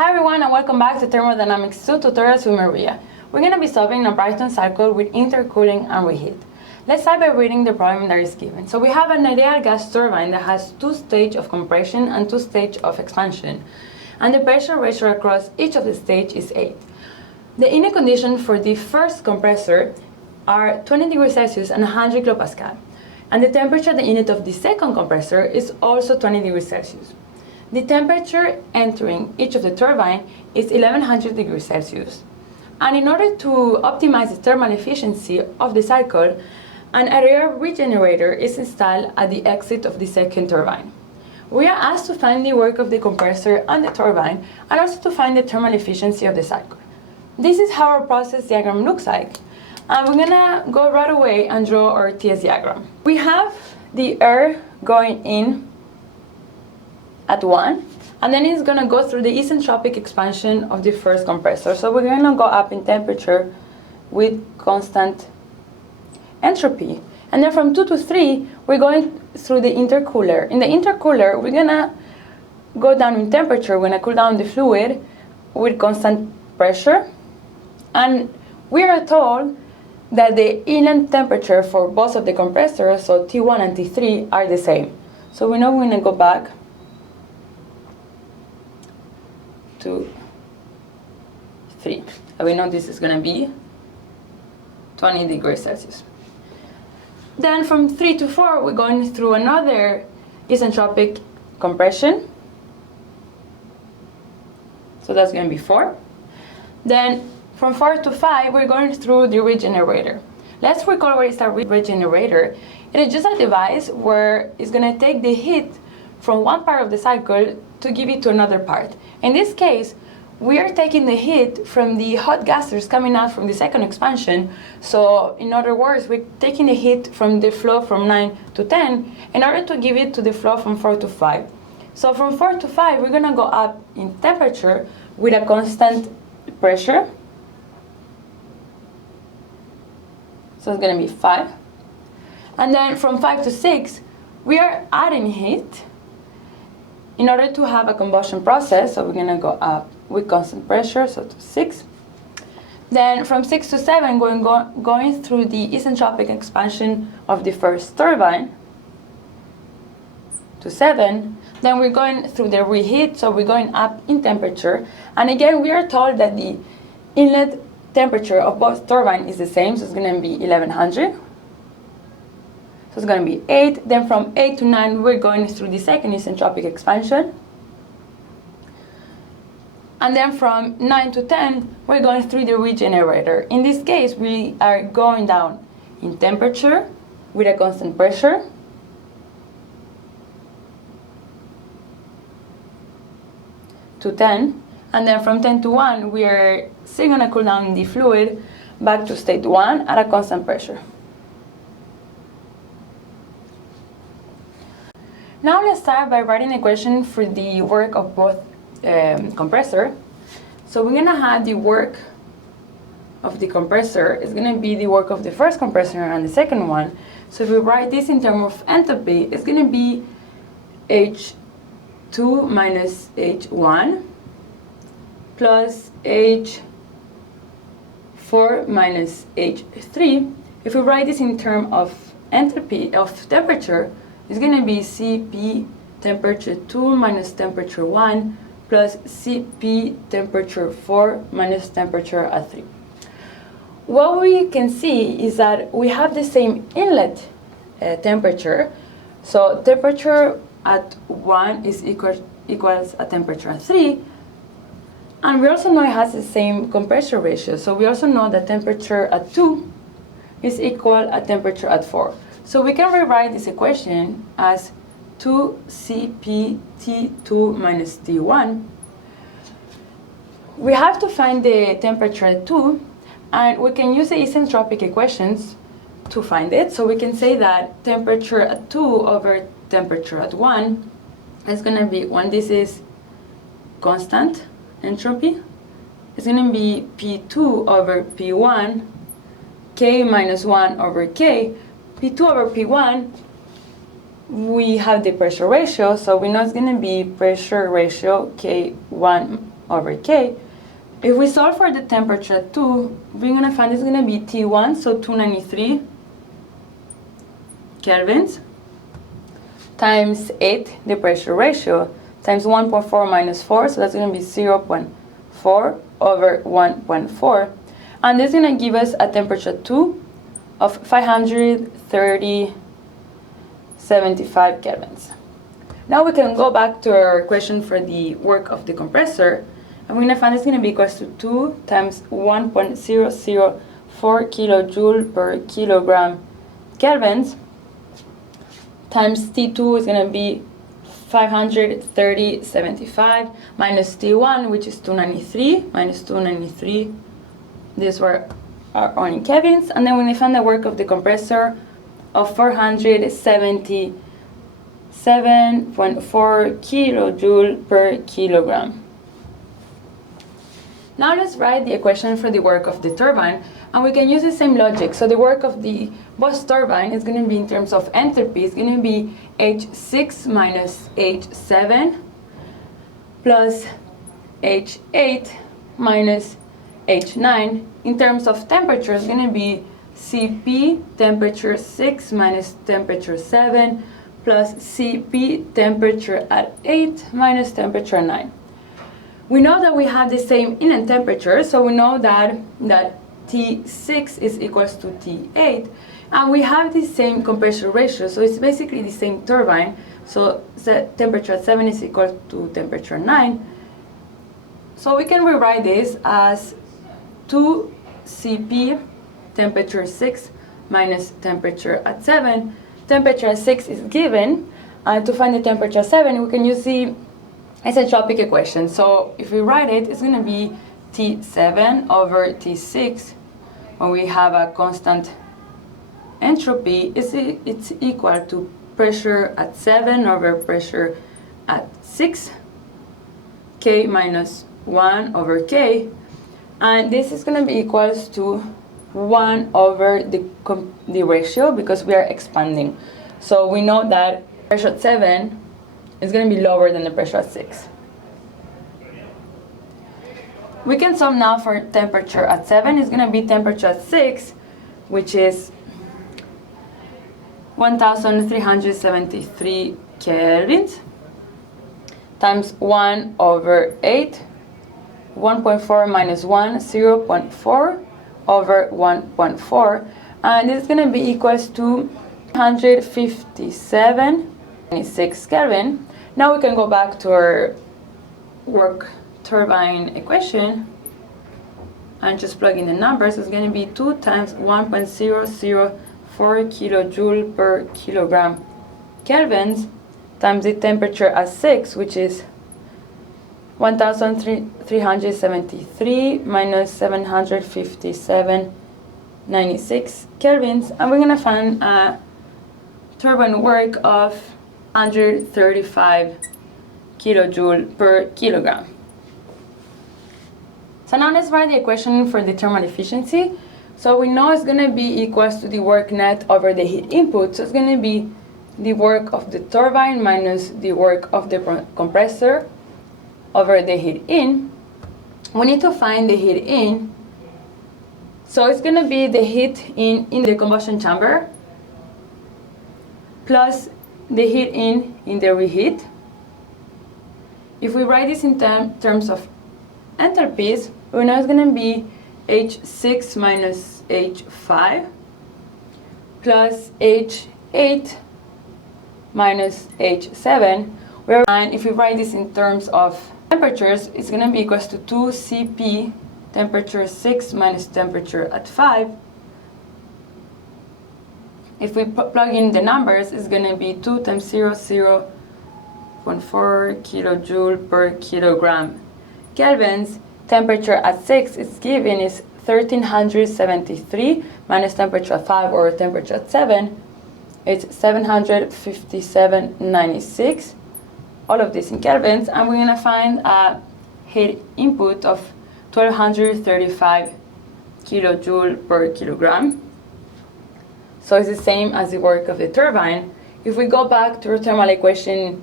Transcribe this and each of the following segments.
Hi everyone and welcome back to Thermodynamics 2 Tutorials with Maria. We're going to be solving a Brayton cycle with intercooling and reheat. Let's start by reading the problem that is given. So we have an ideal gas turbine that has two stages of compression and two stages of expansion. And the pressure ratio across each of the stages is 8. The inlet conditions for the first compressor are 20 degrees Celsius and 100 kilopascal. And the temperature at the inlet of the second compressor is also 20 degrees Celsius. The temperature entering each of the turbine is 1100 degrees Celsius. And in order to optimize the thermal efficiency of the cycle, an area regenerator is installed at the exit of the second turbine. We are asked to find the work of the compressor and the turbine, and also to find the thermal efficiency of the cycle. This is how our process diagram looks like. And we're gonna go right away and draw our TS diagram. We have the air going in at 1, and then it's gonna go through the isentropic expansion of the first compressor. So we're gonna go up in temperature with constant entropy. And then from 2 to 3, we're going through the intercooler. In the intercooler, we're gonna go down in temperature. We're gonna cool down the fluid with constant pressure. And we are told that the inlet temperature for both of the compressors, so T1 and T3, are the same. So we know we're gonna go back to 3. And we know this is gonna be 20 degrees Celsius. Then from 3 to 4, we're going through another isentropic compression. So that's going to be 4. Then from 4 to 5, we're going through the regenerator. Let's recall what is a regenerator. It is just a device where it's going to take the heat from one part of the cycle to give it to another part. In this case, we are taking the heat from the hot gases coming out from the second expansion. So in other words, we're taking the heat from the flow from 9 to 10 in order to give it to the flow from 4 to 5. So from 4 to 5, we're gonna go up in temperature with a constant pressure. So it's gonna be 5. And then from 5 to 6, we are adding heat in order to have a combustion process. So we're gonna go up with constant pressure, so to 6. Then from 6 to 7, going through the isentropic expansion of the first turbine to 7. Then we're going through the reheat, so we're going up in temperature. And again, we are told that the inlet temperature of both turbines is the same, so it's going to be 1100. So it's going to be 8. Then from 8 to 9, we're going through the second isentropic expansion. And then from 9 to 10, we're going through the regenerator. In this case, we are going down in temperature with a constant pressure. To 10. And then from 10 to 1, we are still going to cool down the fluid back to state 1 at a constant pressure. Now let's start by writing the equation for the work of both compressor. So we're gonna have the work of the compressor is gonna be the work of the first compressor and the second one. So if we write this in terms of entropy, it's gonna be H2 minus H1 plus H4 minus H3. If we write this in terms of entropy of temperature, it's gonna be Cp temperature 2 minus temperature 1 plus Cp temperature 4 minus temperature at 3. What we can see is that we have the same inlet temperature. So temperature at 1 is equals a temperature at 3. And we also know it has the same compression ratio. So we also know that temperature at 2 is equal a temperature at 4. So we can rewrite this equation as 2Cp T2 minus T1. We have to find the temperature at 2, and we can use the isentropic equations to find it. So we can say that temperature at 2 over temperature at 1 is going to be, when this is constant entropy, it's going to be P2 over P1, K minus 1 over K. P2 over P1, we have the pressure ratio, so we know it's going to be pressure ratio K1 over K. If we solve for the temperature at 2, we're going to find it's going to be T1, so 293 kelvins, times 8, the pressure ratio, times 1.4 minus 4, so that's going to be 0.4 over 1.4. And this is going to give us a temperature 2 of 530.75 kelvins. Now we can go back to our equation for the work of the compressor, and we're going to find it's going to be equal to 2 times 1.004 kilojoule per kilogram kelvins, times T2 is going to be 530.75 minus T1, which is 293, minus 293. These were our own kelvins. And then when we find the work of the compressor of 477.4 kilojoule per kilogram. Now let's write the equation for the work of the turbine, and we can use the same logic. So the work of the Bosch turbine is going to be, in terms of enthalpy, is going to be H6 minus H7 plus H8 minus H9. In terms of temperature, it's going to be Cp temperature 6 minus temperature 7 plus Cp temperature at 8 minus temperature 9. We know that we have the same inlet temperature, so we know that T6 is equals to T8, and we have the same compression ratio, so it's basically the same turbine. So the temperature at 7 is equal to temperature 9. So we can rewrite this as 2 Cp temperature 6 minus temperature at 7. Temperature at 6 is given, and to find the temperature at 7, we can use the isentropic equation. So if we write it, it's going to be T7 over T6. When we have a constant entropy, it's equal to pressure at 7 over pressure at 6, K minus 1 over K. And this is going to be equals to 1 over the ratio, because we are expanding. So we know that pressure at 7 is going to be lower than the pressure at 6. We can solve now for temperature at 7. It's going to be temperature at 6, which is 1373 kelvins, times 1 over 8, 1.4 minus 1, 0.4 over 1.4, and this is going to be equals to 157.96 Kelvin. Now we can go back to our work turbine equation and just plug in the numbers. It's going to be 2 times 1.004 kilojoule per kilogram kelvins times the temperature at 6, which is 1373 minus 757.96 kelvins, and we're going to find a turbine work of 135 kilojoule per kilogram. So now let's write the equation for the thermal efficiency. So we know it's going to be equals to the work net over the heat input. So it's going to be the work of the turbine minus the work of the compressor over the heat in. We need to find the heat in. So it's going to be the heat in the combustion chamber plus the heat in the reheat. If we write this in terms of enthalpies, we know it's going to be H6 minus H5 plus H8 minus H7. And if we write this in terms of temperatures, it's going to be equals to 2 Cp temperature 6 minus temperature at 5. If we plug in the numbers, it's going to be 2 times 0.4 kilojoule per kilogram kelvins. Temperature at 6 is given is 1373 minus temperature at 5, or temperature at 7. It's 757.96. All of this in kelvins, and we're going to find a heat input of 1235 kilojoule per kilogram. So it's the same as the work of the turbine. If we go back to our thermal equation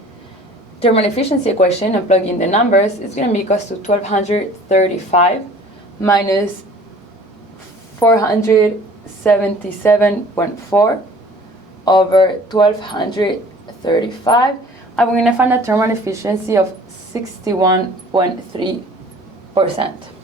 thermal efficiency equation and plug in the numbers, it's going to be equals to 1235 minus 477.4 over 1235, and we're going to find a thermal efficiency of 61.3%.